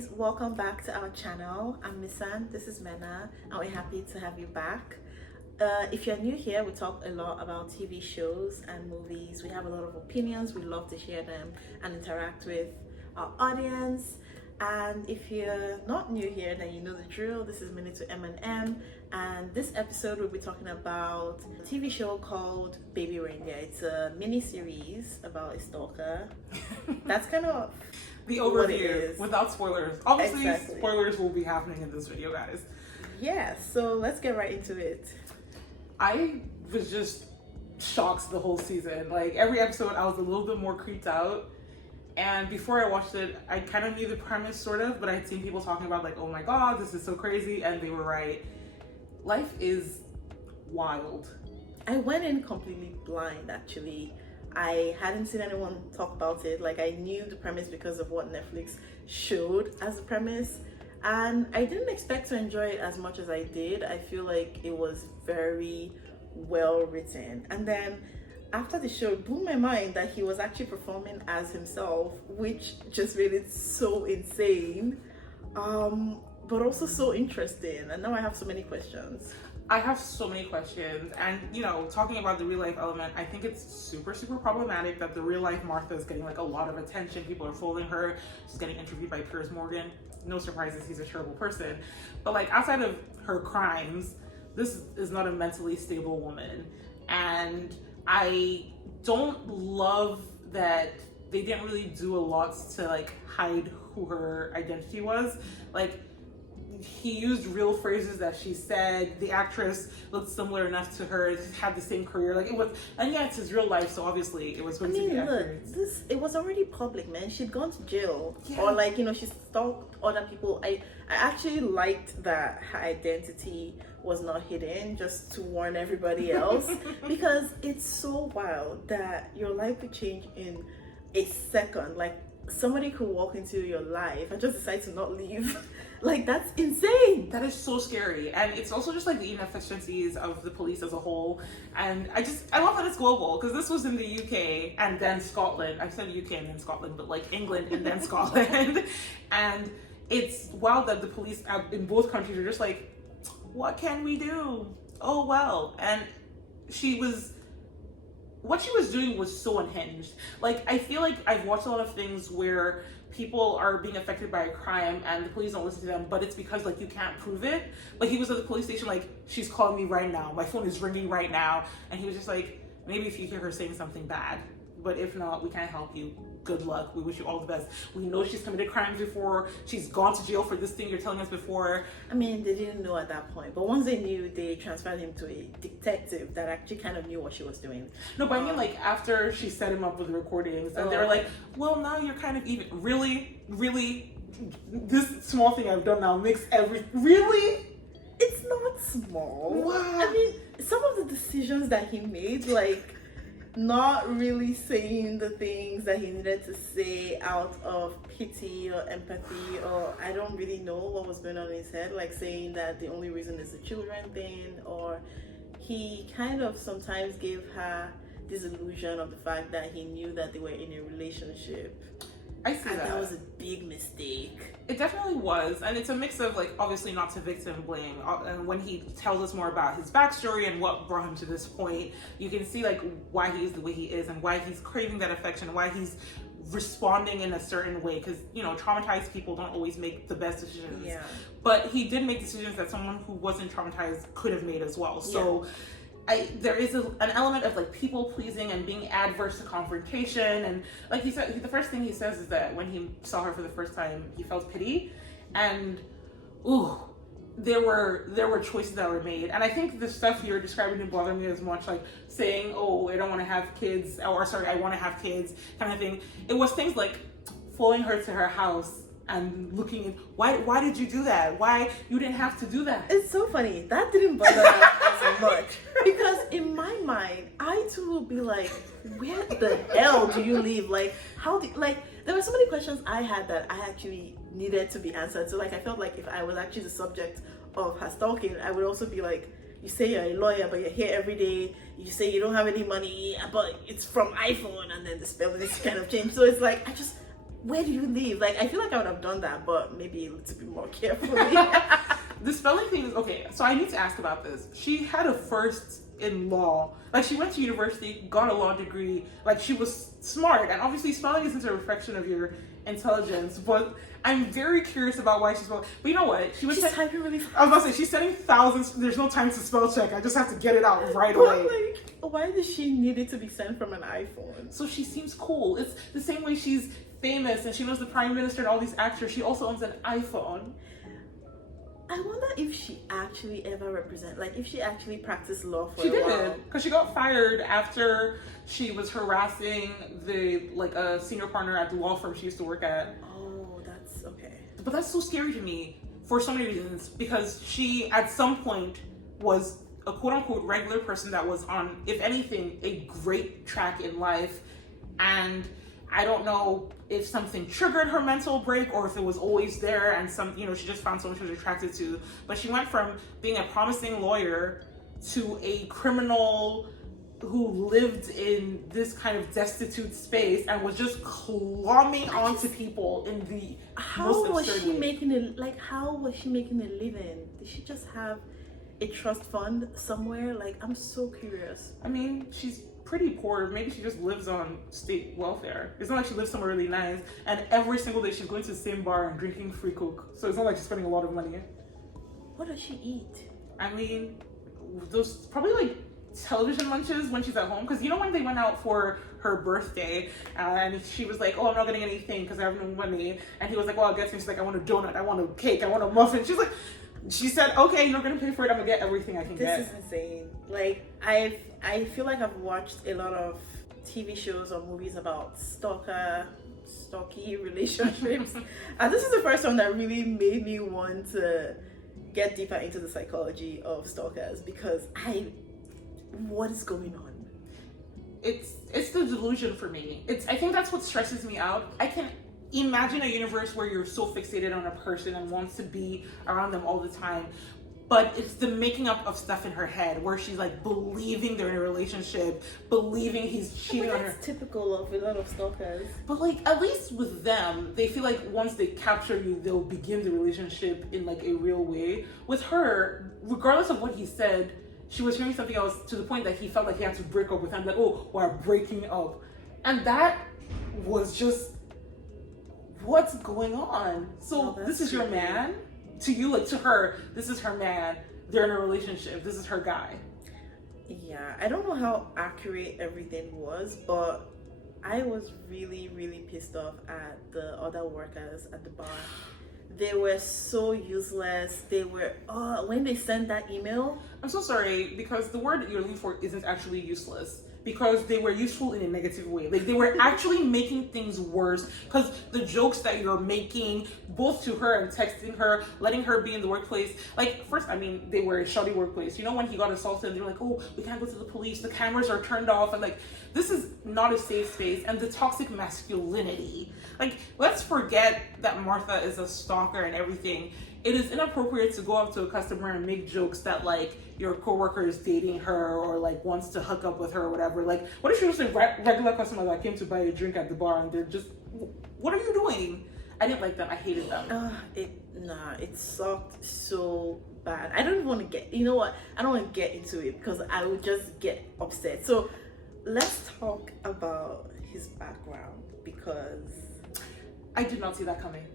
guys, welcome back to our channel. I'm Misan, this is Mena, and we're happy to have you back. If you're new here, we talk a lot about TV shows and movies. We have a lot of opinions, we love to share them and interact with our audience. And if you're not new here, then you know the drill. This is Minute to M&M, and this episode we'll be talking about a TV show called Baby Reindeer. It's a mini series about a stalker. That's kind of the overview without spoilers. Obviously, exactly. Spoilers will be happening in this video, guys. Yeah, so let's get right into it. I was just shocked the whole season. Like every episode, I was a little bit more creeped out. And before I watched it, I kind of knew the premise, sort of, but I'd seen people talking about like, oh my god, this is so crazy, and they were right. Life is wild. I went in completely blind, actually. I hadn't seen anyone talk about it. Like, I knew the premise because of what Netflix showed as a premise, and I didn't expect to enjoy it as much as I did. I feel like it was very well written. And then after the show, it blew my mind that he was actually performing as himself, which just made it so insane, but also so interesting. And now I have so many questions. I have so many questions, and you know, talking about the real life element, I think it's super problematic that the real life Martha is getting like a lot of attention. People are following her. She's getting interviewed by Piers Morgan. No surprises, he's a terrible person. But like outside of her crimes, this is not a mentally stable woman, and I don't love that they didn't really do a lot to like hide who her identity was. Like, he used real phrases that she said. The actress looked similar enough to her, had the same career. Like it was, and yeah, it's his real life, so obviously it was going to be accurate. It was already public, man. She'd gone to jail, yeah. Or like, you know, she stalked other people. I actually liked that her identity was not hidden, just to warn everybody else, because it's so wild that your life could change in a second. Like, somebody could walk into your life and just decide to not leave. Like, that's insane. That is so scary. And it's also just like the inefficiencies of the police as a whole. And I love that it's global, because this was in the UK and then Scotland. I said UK and then Scotland, but like England and then Scotland. And it's wild that the police in both countries are just like, what can we do? Oh well. And what she was doing was so unhinged. Like, I feel like I've watched a lot of things where people are being affected by a crime and the police don't listen to them, but it's because like you can't prove it. Like, he was at the police station like, she's calling me right now, my phone is ringing right now, and he was just like, maybe if you hear her saying something bad, but if not, we can't help you. Good luck. We wish you all the best. We know she's committed crimes before. She's gone to jail for this thing you're telling us before. I mean, they didn't know at that point, but once they knew, they transferred him to a detective that actually kind of knew what she was doing. No, but I mean, like, after she set him up with the recordings, and they were like, well, now you're kind of even. Really? This small thing I've done now makes really? It's not small. Wow. I mean, some of the decisions that he made, like, not really saying the things that he needed to say out of pity or empathy, or I don't really know what was going on in his head, like saying that the only reason is the children thing, or he kind of sometimes gave her this illusion of the fact that he knew that they were in a relationship. I see that. That was a big mistake. It definitely was, and it's a mix of like, obviously not to victim blame, and when he tells us more about his backstory and what brought him to this point, you can see like why he is the way he is and why he's craving that affection, why he's responding in a certain way, because you know, traumatized people don't always make the best decisions. Yeah. But he did make decisions that someone who wasn't traumatized could have made as well. So yeah. There is an element of like people pleasing and being adverse to confrontation, and like he said, the first thing he says is that when he saw her for the first time, he felt pity, and there were choices that were made, and I think the stuff you're describing didn't bother me as much, like saying, oh, I don't want to have kids, or sorry, I want to have kids, kind of thing. It was things like following her to her house and looking in, why did you do that? Why you didn't have to do that? It's so funny. That didn't bother me as much. Because in my mind, I too will be like, where the hell do you live? Like, there were so many questions I had that I actually needed to be answered. So like, I felt like if I was actually the subject of her stalking, I would also be like, you say you're a lawyer, but you're here every day. You say you don't have any money, but it's from iPhone, and then the spelling is kind of changed. So it's like, where do you live? Like, I feel like I would have done that, but maybe a little bit more carefully. The spelling thing is, okay, so I need to ask about this. She had a first in law. Like, she went to university, got a law degree. Like, she was smart. And obviously, spelling isn't a reflection of your intelligence. But I'm very curious about why she's spelling. But you know what? She's typing really fast. I was about to say, she's sending thousands. There's no time to spell check. I just have to get it out right away. Like, why does she need it to be sent from an iPhone? So she seems cool. It's the same way she's famous and she knows the prime minister and all these actors. She also owns an iPhone. I wonder if she actually ever if she actually practiced law for a while. She did, because she got fired after she was harassing a senior partner at the law firm she used to work at. Oh, that's okay. But that's so scary to me for so many reasons, because she at some point was a quote-unquote regular person that was on, if anything, a great track in life. And I don't know if something triggered her mental break or if it was always there and she just found someone she was attracted to. But she went from being a promising lawyer to a criminal who lived in this kind of destitute space and was just clombing onto people in the most absurd way. How was she making a living? Did she just have a trust fund somewhere? Like, I'm so curious. I mean, she's pretty poor. Maybe she just lives on state welfare. It's not like she lives somewhere really nice and every single day she's going to the same bar and drinking free Coke. So it's not like she's spending a lot of money. What does she eat? I mean, those probably like television lunches when she's at home, because when they went out for her birthday and she was like, oh, I'm not getting anything because I have no money, and he was like, well, I'll get something. She's like, I want a donut, I want a cake, I want a muffin. She said, okay, you're gonna pay for it, I'm gonna get everything I can get. This is insane. Like, I feel like I've watched a lot of TV shows or movies about stalky relationships. And this is the first one that really made me want to get deeper into the psychology of stalkers, because what is going on? It's the delusion for me. I think that's what stresses me out. I can imagine a universe where you're so fixated on a person and wants to be around them all the time, but it's the making up of stuff in her head where she's like believing they're in a relationship, believing he's cheating on her. That's typical of a lot of stalkers. But like, at least with them, they feel like once they capture you, they'll begin the relationship in like a real way. With her, regardless of what he said, she was hearing something else to the point that he felt like he had to break up with him. Like, oh, we're breaking up. And that was just, what's going on? So this is your man? To you, like to her, this is her man. They're in a relationship. This is her guy. Yeah, I don't know how accurate everything was, but I was really, really pissed off at the other workers at the bar. They were so useless. They were, when they sent that email. I'm so sorry, because the word that you're looking for isn't actually useless. Because they were useful in a negative way. Like, they were actually making things worse. Because the jokes that you're making, both to her and texting her, letting her be in the workplace. Like, first, I mean, they were a shoddy workplace. You know, when he got assaulted, they were like, oh, we can't go to the police. The cameras are turned off. And like, this is not a safe space. And the toxic masculinity. Like, let's forget that Martha is a stalker and everything. It is inappropriate to go up to a customer and make jokes that like your coworker is dating her or like wants to hook up with her or whatever. Like, what if you're just a regular customer that came to buy a drink at the bar and they're just, what are you doing? I didn't like them. I hated them. It sucked so bad. I don't even want to get, you know what? I don't want to get into it because I would just get upset. So let's talk about his background, because I did not see that coming.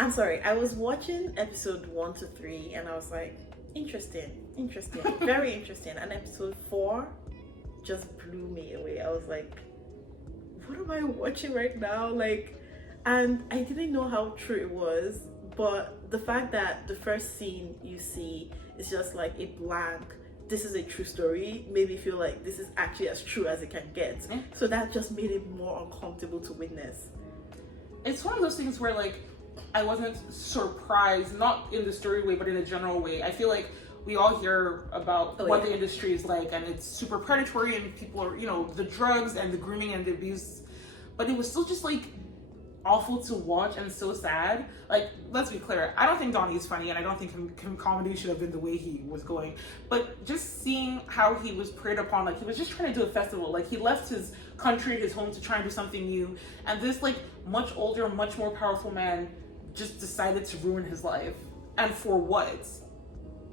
I'm sorry, I was watching episode 1 to 3 and I was like, interesting, very interesting. And episode 4 just blew me away. I was like, what am I watching right now? Like, and I didn't know how true it was, but the fact that the first scene you see is just like a blank, this is a true story, made me feel like this is actually as true as it can get. So that just made it more uncomfortable to witness. It's one of those things where like, I wasn't surprised, not in the story way, but in a general way. I feel like we all hear about what the industry is like, and it's super predatory, and people are, the drugs and the grooming and the abuse. But it was still just like, awful to watch and so sad. Like, let's be clear, I don't think Donny is funny, and I don't think him comedy should have been the way he was going. But just seeing how he was preyed upon, like he was just trying to do a festival. Like he left his country, his home to try and do something new. And this like much older, much more powerful man just decided to ruin his life. And for what?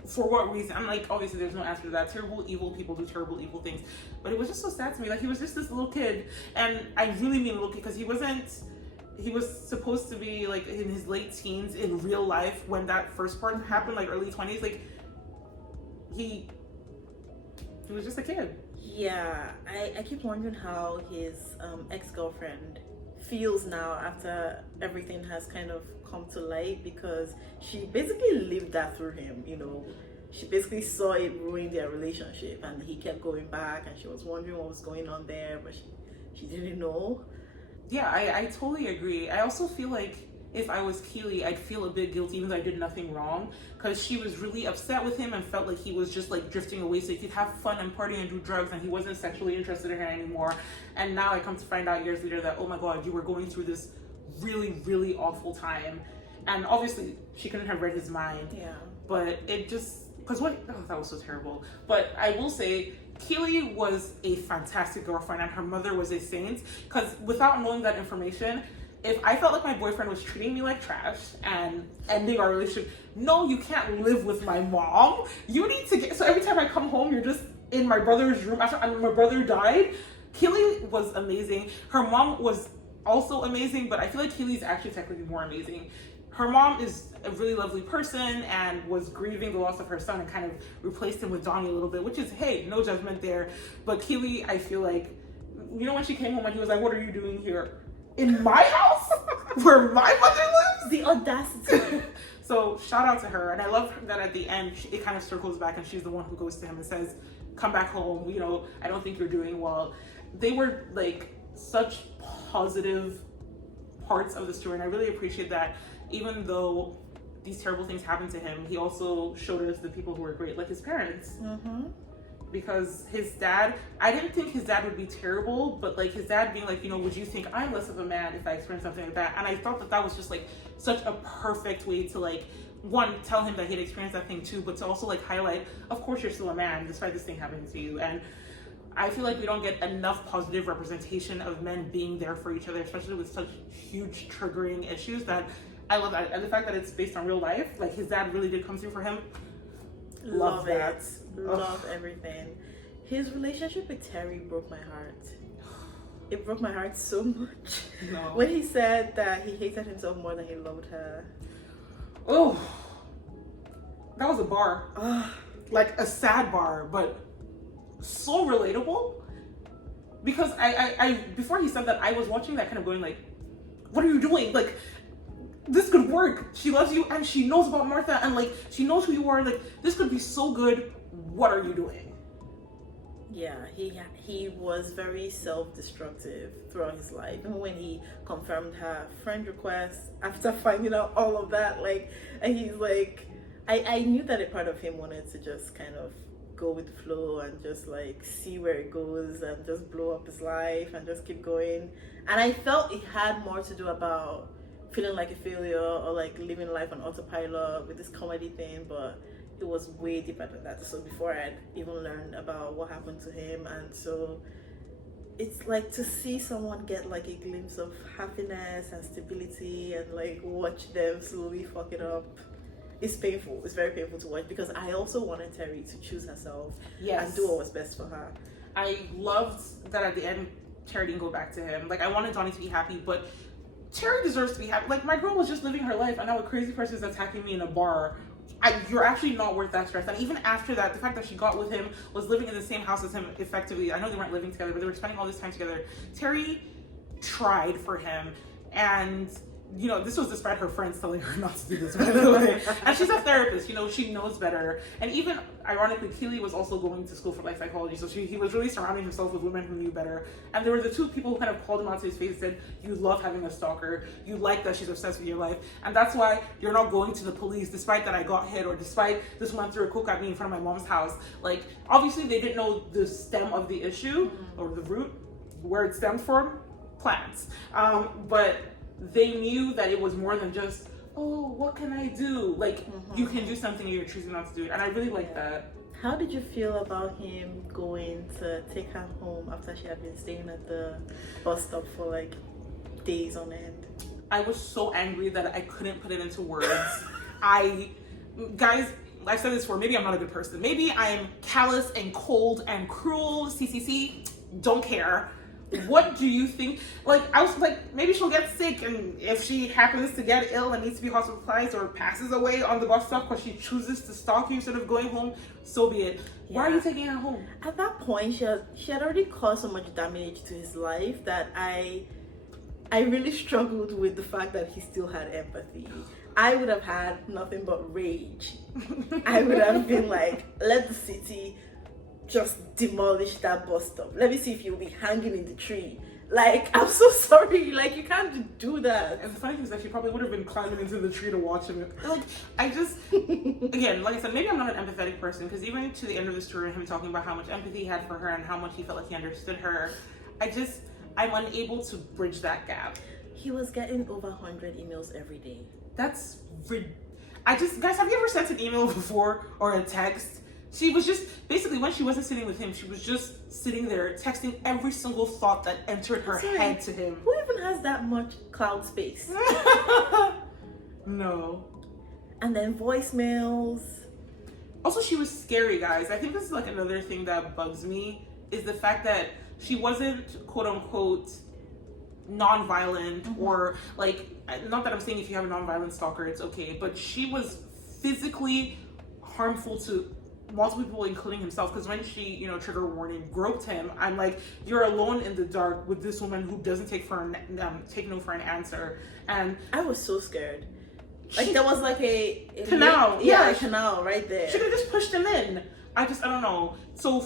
For what reason? I'm like, obviously there's no answer to that. Terrible, evil people do terrible, evil things. But it was just so sad to me. Like he was just this little kid. And I really mean little kid because he was supposed to be like in his late teens in real life when that first part happened, like early 20s. Like he was just a kid. Yeah, I keep wondering how his ex-girlfriend feels now after everything has kind of come to light, because she basically lived that through him, you know. She basically saw it ruin their relationship, and he kept going back, and she was wondering what was going on there, but she didn't know. Yeah, I totally agree. I also feel like if I was Keeley, I'd feel a bit guilty even though I did nothing wrong, because she was really upset with him and felt like he was just like drifting away so he could have fun and party and do drugs, and he wasn't sexually interested in her anymore. And now I come to find out years later that, oh my god, you were going through this really, really awful time. And obviously she couldn't have read his mind. Yeah. But it just, because that was so terrible. But I will say, Keeley was a fantastic girlfriend and her mother was a saint, because without knowing that information, if I felt like my boyfriend was treating me like trash and ending our relationship, no, you can't live with my mom. You need to so every time I come home, you're just in my brother's room after my brother died. Keeley was amazing. Her mom was also amazing, but I feel like Keeley's actually technically more amazing. Her mom is a really lovely person and was grieving the loss of her son and kind of replaced him with Donny a little bit, which is, hey, no judgment there. But Keeley, I feel like, you know, when she came home and he was like, what are you doing here? In my house? Where my mother lives? The audacity. So shout out to her. And I love that at the end, it kind of circles back and she's the one who goes to him and says, come back home. You know, I don't think you're doing well. They were like such positive parts of the story. And I really appreciate that. Even though these terrible things happened to him, he also showed us the people who were great, like his parents. Mm-hmm. Because his dad, I didn't think his dad would be terrible, but like his dad being like, you know, would you think I'm less of a man if I experience something like that? And I thought that was just like such a perfect way to like, one, tell him that he'd experienced that thing too, but to also like highlight, of course you're still a man despite this thing happening to you. And I feel like we don't get enough positive representation of men being there for each other, especially with such huge triggering issues, that I love that. And the fact that it's based on real life, like his dad really did come through for him. Love that. Love everything. His relationship with Teri broke my heart. It broke my heart so much. No. When he said that he hated himself more than he loved her. Oh, that was a bar. Like a sad bar, but so relatable. Because I before he said that, I was watching that kind of going like, what are you doing? Like, this could work. She loves you and she knows about Martha and like she knows who you are. Like, this could be so good. What are you doing? Yeah, he was very self-destructive throughout his life. Even when he confirmed her friend request after finding out all of that, like, and he's like, I knew that a part of him wanted to just kind of go with the flow and just like see where it goes and just blow up his life and just keep going. And I felt it had more to do about feeling like a failure or like living life on autopilot with this comedy thing, but it was way deeper than that. So before I'd even learned about what happened to him, and so it's like to see someone get like a glimpse of happiness and stability and like watch them slowly fuck it up. It's painful. It's very painful to watch, because I also wanted Teri to choose herself and do what was best for her. I loved that at the end Teri didn't go back to him. Like, I wanted Donny to be happy, but Teri deserves to be happy. Like, my girl was just living her life and now a crazy person is attacking me in a bar. You're actually not worth that stress. And even after that, the fact that she got with him, was living in the same house as him effectively. I know they weren't living together, but they were spending all this time together. Teri tried for him, and you know, this was despite her friends telling her not to do this, by the way. And she's a therapist, you know, she knows better. And even, ironically, Keeley was also going to school for life psychology, so he was really surrounding himself with women who knew better. And there were the two people who kind of called him out to his face and said, you love having a stalker, you like that she's obsessed with your life, and that's why you're not going to the police, despite that I got hit, or despite this woman threw a coke at me in front of my mom's house. Like, obviously they didn't know the stem of the issue, or the root, where it stemmed from, plants. But they knew that it was more than just, oh, what can I do? Like, you can do something and you're choosing not to do it. And I really like that. How did you feel about him going to take her home after she had been staying at the bus stop for like days on end? I was so angry that I couldn't put it into words. Guys, I've said this before, maybe I'm not a good person. Maybe I'm callous and cold and cruel, CCC, don't care. What do you think? Like, I was like, maybe she'll get sick, and if she happens to get ill and needs to be hospitalized or passes away on the bus stop because she chooses to stalk you instead of going home, so be it. Yeah. Why are you taking her home? At that point, she had already caused so much damage to his life that I really struggled with the fact that he still had empathy. I would have had nothing but rage. I would have been like, let the city just demolish that bus stop. Let me see if you'll be hanging in the tree. Like, I'm so sorry. Like, you can't do that. And the funny thing is that she probably would have been climbing into the tree to watch him. Like, I just, again, like I said, maybe I'm not an empathetic person, because even to the end of the story, him talking about how much empathy he had for her and how much he felt like he understood her, I'm unable to bridge that gap. He was getting over 100 emails every day. That's guys, have you ever sent an email before or a text? She was just, basically, when she wasn't sitting with him, she was just sitting there texting every single thought that entered her head to him. Who even has that much cloud space? No. And then voicemails. Also, she was scary, guys. I think this is like another thing that bugs me, is the fact that she wasn't, quote unquote, non-violent, or like, not that I'm saying if you have a non-violent stalker it's okay, but she was physically harmful to multiple people, including himself, because when she, trigger warning, groped him, I'm like, you're alone in the dark with this woman who doesn't take no for an answer. And I was so scared. Like, there was like a canal. A canal right there. She could have just pushed him in. I don't know. So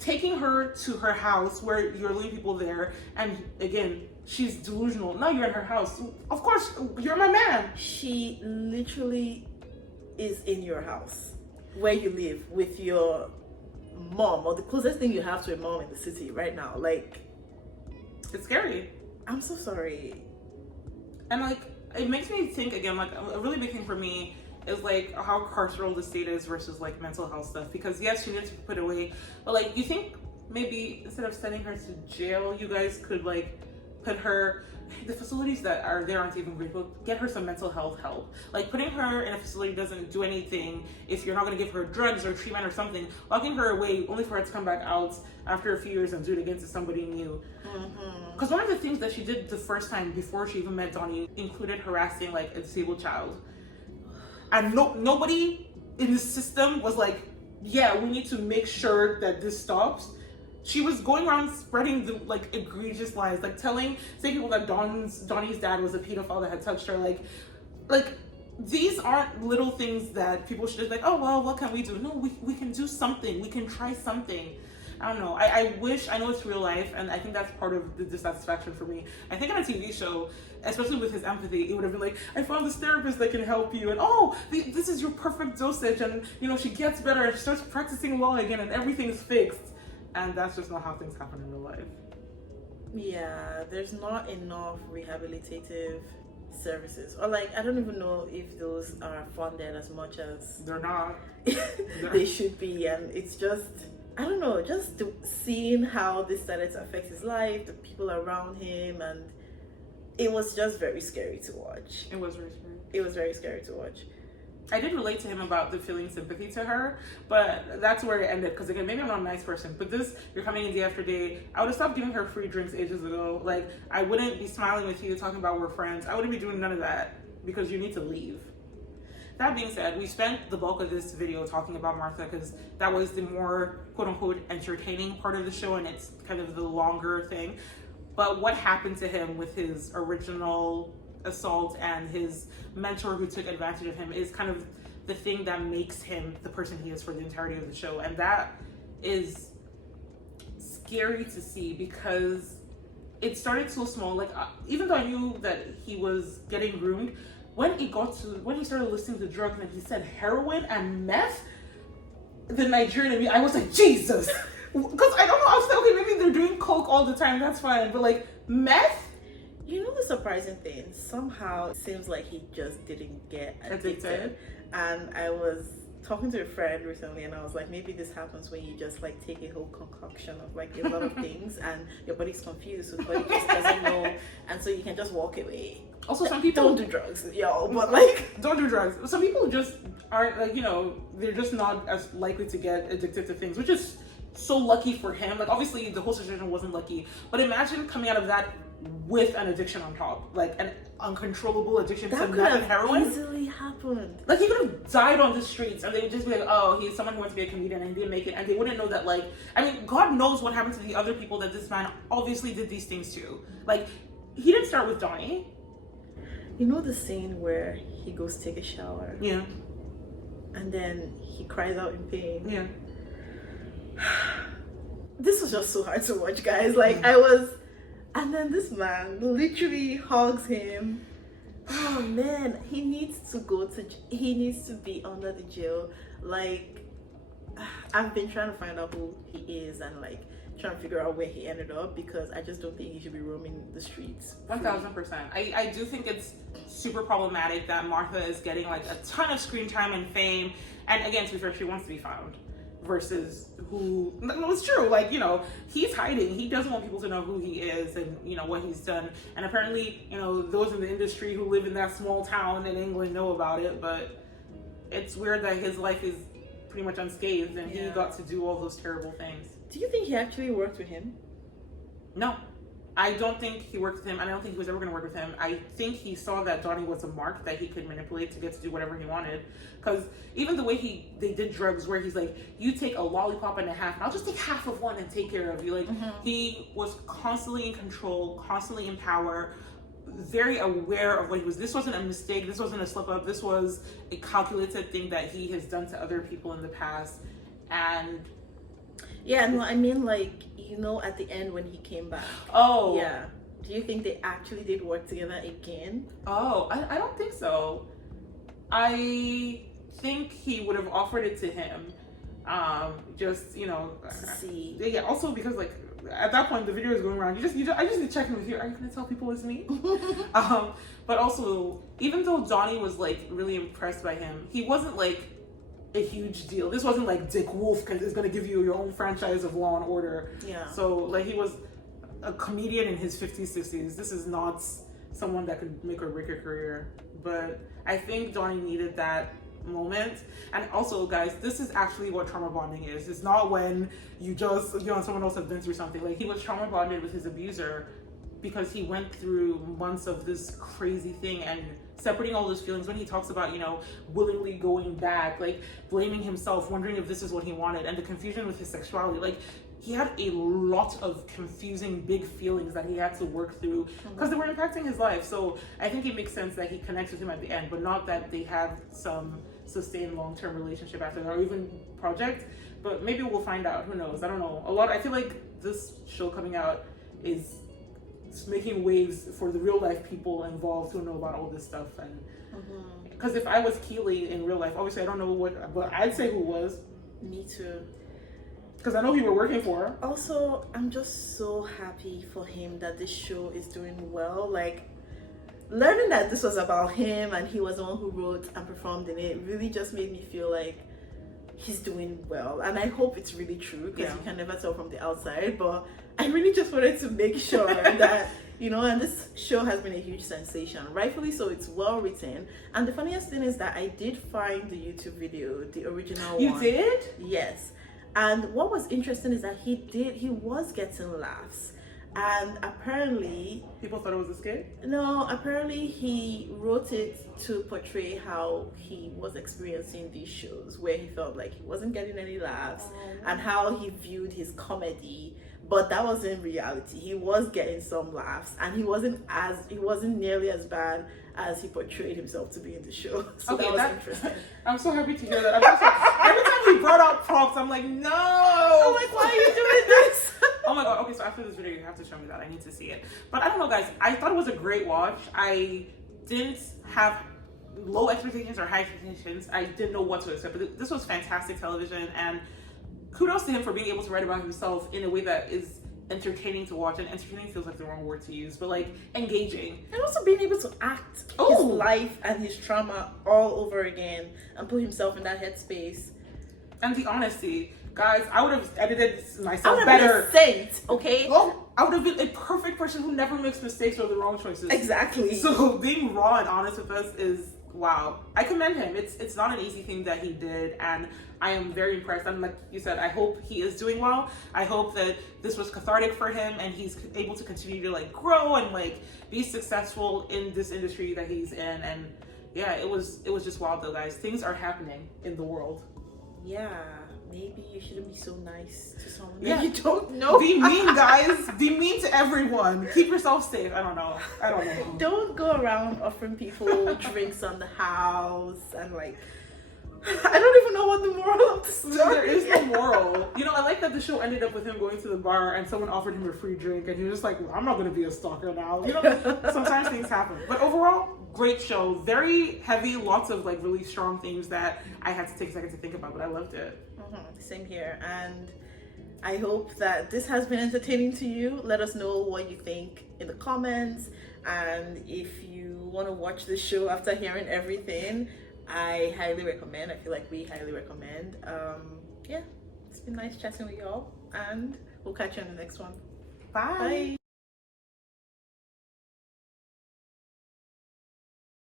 taking her to her house where you're leaving people there, and again, she's delusional. Now you're in her house. Of course, you're my man. She literally is in your house where you live with your mom, or the closest thing you have to a mom in the city right now. Like, it's scary. I'm so sorry. And like, it makes me think again, like a really big thing for me is like how carceral the state is versus like mental health stuff. Because yes, she needs to be put away, but like, you think maybe instead of sending her to jail, you guys could like put her, the facilities that are there aren't even great, but get her some mental health help. Like, putting her in a facility doesn't do anything if you're not going to give her drugs or treatment or something. Locking her away only for her to come back out after a few years and do it again to somebody new. Because one of the things that she did the first time before she even met Donny included harassing like a disabled child. And nobody in the system was like, yeah, we need to make sure that this stops. She was going around spreading the like egregious lies, like saying people that Donny's dad was a pedophile that had touched her. Like these aren't little things that people should just like, oh well, what can we do? No, we can do something. We can try something. I don't know. I know it's real life, and I think that's part of the dissatisfaction for me. I think on a TV show, especially with his empathy, it would have been like, I found this therapist that can help you, and this is your perfect dosage, and she gets better and she starts practicing law again, and everything's fixed. And that's just not how things happen in real life. Yeah, there's not enough rehabilitative services, or like, I don't even know if those are funded as much as they're not. They should be. And it's just, I don't know, just seeing how this started to affect his life, the people around him, and it was just very scary to watch. It was very scary. It was very scary to watch. I did relate to him about the feeling sympathy to her, but that's where it ended. Because again, maybe I'm not a nice person, but this, you're coming in day after day. I would have stopped giving her free drinks ages ago. Like, I wouldn't be smiling with you talking about we're friends. I wouldn't be doing none of that because you need to leave. That being said, we spent the bulk of this video talking about Martha because that was the more quote unquote entertaining part of the show, and it's kind of the longer thing. But what happened to him with his original assault and his mentor who took advantage of him is kind of the thing that makes him the person he is for the entirety of the show. And that is scary to see because it started so small. Like, even though I knew that he was getting groomed, when he started listing the drugs and he said heroin and meth, the Nigerian in me, I was like, Jesus. Because I don't know, I was like, okay, maybe they're doing coke all the time, that's fine, but like meth? You know the surprising thing, somehow it seems like he just didn't get addicted. And I was talking to a friend recently, and I was like, maybe this happens when you just like take a whole concoction of like a lot of things, and your body's confused, so the body just doesn't know, and so you can just walk away. Also, some people don't do drugs, y'all, but like don't do drugs. Some people just aren't like, you know, they're just not as likely to get addicted to things, which is so lucky for him. Like, obviously the whole situation wasn't lucky, but imagine coming out of that with an addiction on top, like an uncontrollable addiction to meth and heroin. That easily happened. Like, he could have died on the streets, and they would just be like, oh, he's someone who wants to be a comedian and he didn't make it, and they wouldn't know that, like, I mean, God knows what happened to the other people that this man obviously did these things to. Like, he didn't start with Donny. You know the scene where he goes take a shower? Yeah. And then he cries out in pain. Yeah. This was just so hard to watch, guys. Like, and then this man literally hugs him. Oh man, he needs to be under the jail. Like, I've been trying to find out who he is and like trying to figure out where he ended up, because I just don't think he should be roaming the streets. 1000%. I do think it's super problematic that Martha is getting like a ton of screen time and fame, and again, to be fair, she wants to be found, versus who, no, it's true, like, you know, he's hiding. He doesn't want people to know who he is and, you know, what he's done. And apparently, you know, those in the industry who live in that small town in England know about it, but it's weird that his life is pretty much unscathed and he got to do all those terrible things. Do you think he actually worked with him? No. I don't think he worked with him. I don't think he was ever going to work with him. I think he saw that Donny was a mark that he could manipulate to get to do whatever he wanted. Because even the way they did drugs, where he's like, you take a lollipop and a half, and I'll just take half of one and take care of you. Like, he was constantly in control, constantly in power, very aware of what he was. This wasn't a mistake. This wasn't a slip up. This was a calculated thing that he has done to other people in the past. And yeah, no, I mean, like, you know, at the end when he came back. Oh. Yeah. Do you think they actually did work together again? Oh, I don't think so. I think he would have offered it to him. Just, you know. To see. Yeah, also because, like, at that point, the video is going around. I just need to check in with you. Are you going to tell people it's me? But also, even though Donny was, like, really impressed by him, he wasn't, like, a huge deal. This wasn't like Dick Wolf is going to give you your own franchise of Law and Order. Yeah. So, like, he was a comedian in his 50s, 60s. This is not someone that could make or break a career. But I think Donny needed that moment. And also, guys, this is actually what trauma bonding is. It's not when you just, you know, and someone else has been through something. Like, he was trauma bonded with his abuser because he went through months of this crazy thing and separating all those feelings. When he talks about, you know, willingly going back, like blaming himself, wondering if this is what he wanted, and the confusion with his sexuality, like he had a lot of confusing big feelings that he had to work through because they were impacting his life. So I think it makes sense that he connects with him at the end, but not that they have some sustained long-term relationship after that, or even project. But maybe we'll find out. Who knows? I don't know. I feel like this show coming out is making waves for the real life people involved who know about all this stuff. And because if I was Keeley in real life, obviously I don't know what, but I'd say who was. Me too. Because I know who you were working for. Also, I'm just so happy for him that this show is doing well. Like, learning that this was about him and he was the one who wrote and performed in it really just made me feel like he's doing well. And I hope it's really true, because you can never tell from the outside. But I really just wanted to make sure that, you know, and this show has been a huge sensation. Rightfully so, it's well written. And the funniest thing is that I did find the YouTube video, the original one. You did? Yes. And what was interesting is that he was getting laughs. And apparently... people thought it was a skit? No, apparently he wrote it to portray how he was experiencing these shows, where he felt like he wasn't getting any laughs, and how he viewed his comedy. But that wasn't reality. He was getting some laughs, and he wasn't nearly as bad as he portrayed himself to be in the show. So okay, that was interesting. I'm so happy to hear that. Every time he brought out props, I'm like, no! I'm like, why are you doing this? Oh my god, okay, so after this video, you have to show me that. I need to see it. But I don't know, guys. I thought it was a great watch. I didn't have low expectations or high expectations. I didn't know what to expect. But this was fantastic television, and kudos to him for being able to write about himself in a way that is entertaining to watch, and entertaining feels like the wrong word to use, but like engaging. And also being able to act his life and his trauma all over again and put himself in that headspace. And the honesty. Guys, I would have edited myself I better. Been a saint, okay? Oh, I would have been a perfect person who never makes mistakes or the wrong choices. Exactly. So being raw and honest with us is wow. I commend him. It's not an easy thing that he did, and I am very impressed. And like you said, I hope he is doing well. I hope that this was cathartic for him and he's able to continue to like grow and like be successful in this industry that he's in. And yeah, it was just wild though, guys. Things are happening in the world. Yeah, maybe you shouldn't be so nice to someone that you don't know. Be mean, guys. Be mean to everyone. Keep yourself safe. I don't know. Don't go around offering people drinks on the house and like, I don't even know what the moral of the story is. There is no moral. You know, I like that the show ended up with him going to the bar and someone offered him a free drink and he was just like, well, I'm not going to be a stalker now. You know, sometimes things happen. But overall, great show. Very heavy, lots of like really strong themes that I had to take a second to think about, but I loved it. Same here. And I hope that this has been entertaining to you. Let us know what you think in the comments. And if you want to watch the show after hearing everything, I highly recommend. I feel like we highly recommend. Yeah, it's been nice chatting with y'all, and we'll catch you on the next one. Bye.